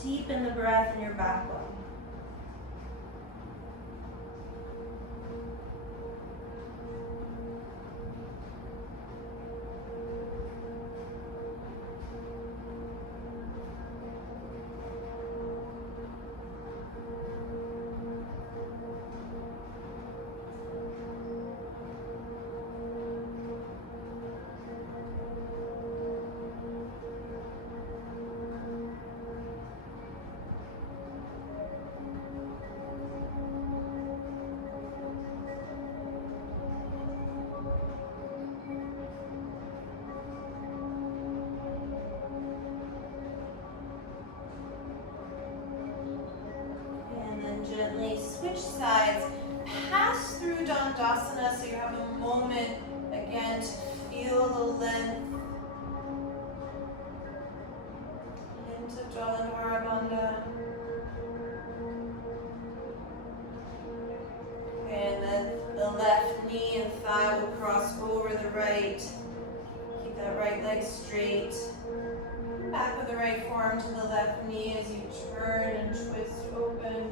Deepen the breath in your backbone. Gently switch sides, pass through Dandasana so you have a moment again to feel the length. Into Jalandhara Bandha. And then the left knee and thigh will cross over the right. Keep that right leg straight. Back with the right forearm to the left knee as you turn and twist open.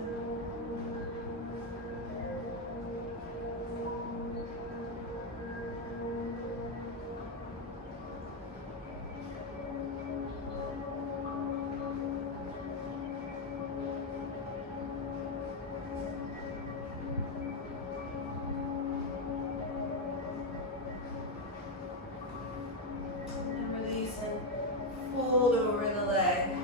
Fold over the leg.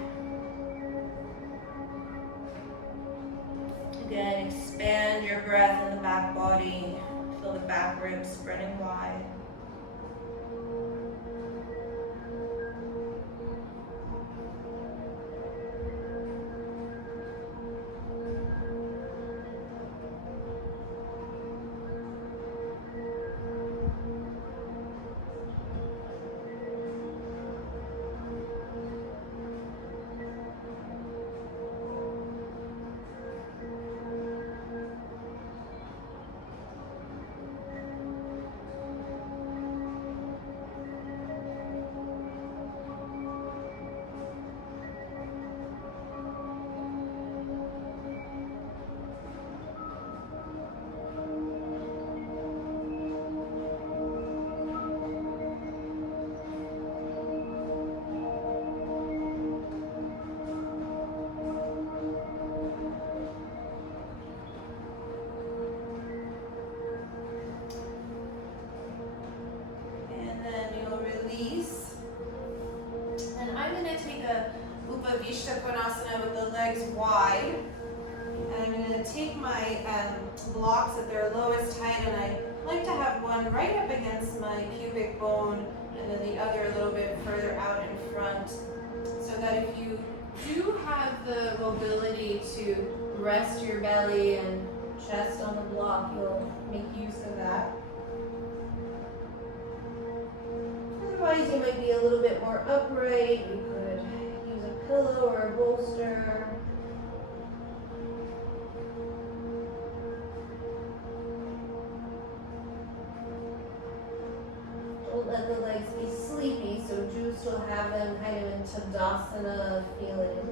Again, expand your breath in the back body. Feel the back ribs spreading wide. Konasana with the legs wide. And I'm going to take my blocks at their lowest height, and I like to have one right up against my pubic bone and then the other a little bit further out in front, so that if you do have the mobility to rest your belly and chest on the block, you'll make use of that. Otherwise, you might be a little bit more upright. You could use a pillow or a bolster. Don't let the legs be sleepy, so do still have them kind of in Tadasana feeling.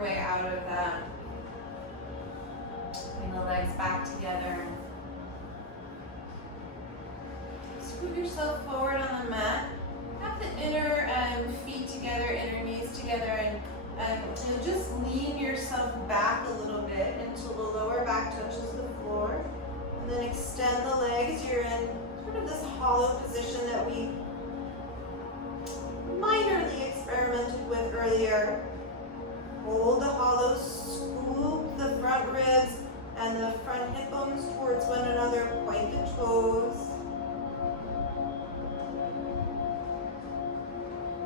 Way out of that. Bring the legs back together. Scoot yourself forward on the mat. Have the inner feet together, inner knees together, and just lean yourself back a little bit until the lower back touches the floor. And then extend the legs. You're in sort of this hollow position that we minorly experimented with earlier. Hold the hollow, scoop the front ribs and the front hip bones towards one another, point the toes.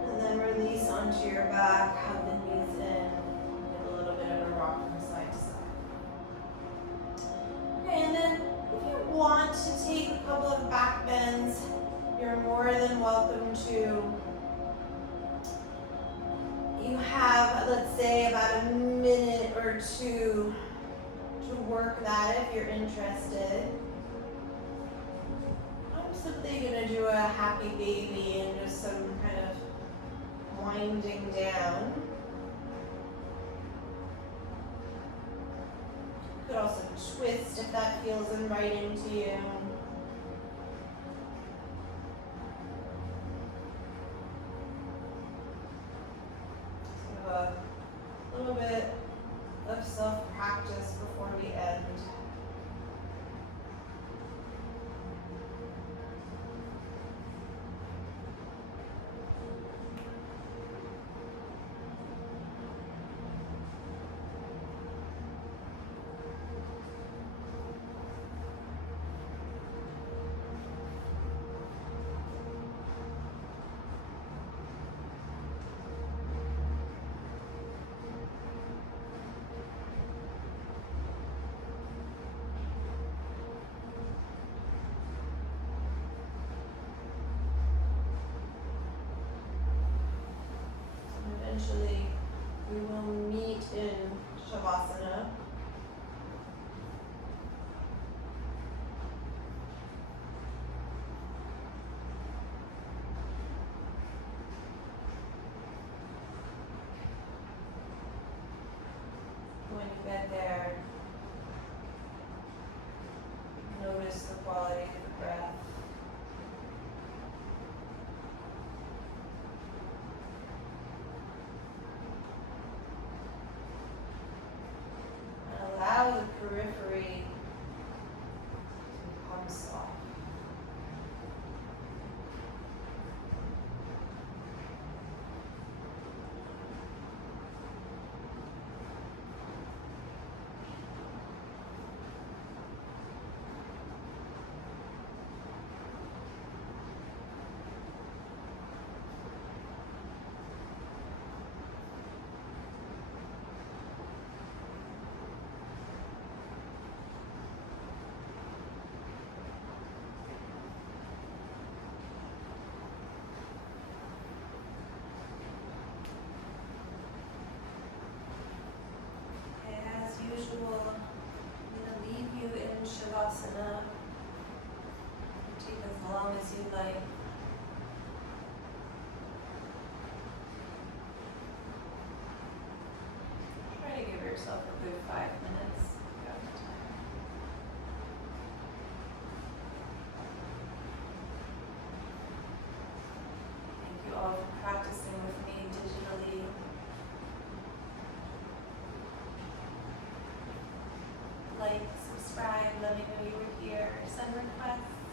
And then release onto your back, hug the knees in, get a little bit of a rock from side to side. Okay, and then if you want to take a couple of back bends, you're more than welcome to. You have, let's say, about a minute or two to work that if you're interested. I'm simply going to do a happy baby and just some kind of winding down. You could also twist if that feels inviting to you. A little bit of self-practice before we end. Eventually, we will meet in Shavasana. When you get there, notice the quality of the breath. Allow the periphery to become soft. Shavasana. Take as long as you like. yourself a good 5 minutes. You have the time. Thank you all for practicing with me digitally. Like, subscribe, let me know you were here, send requests.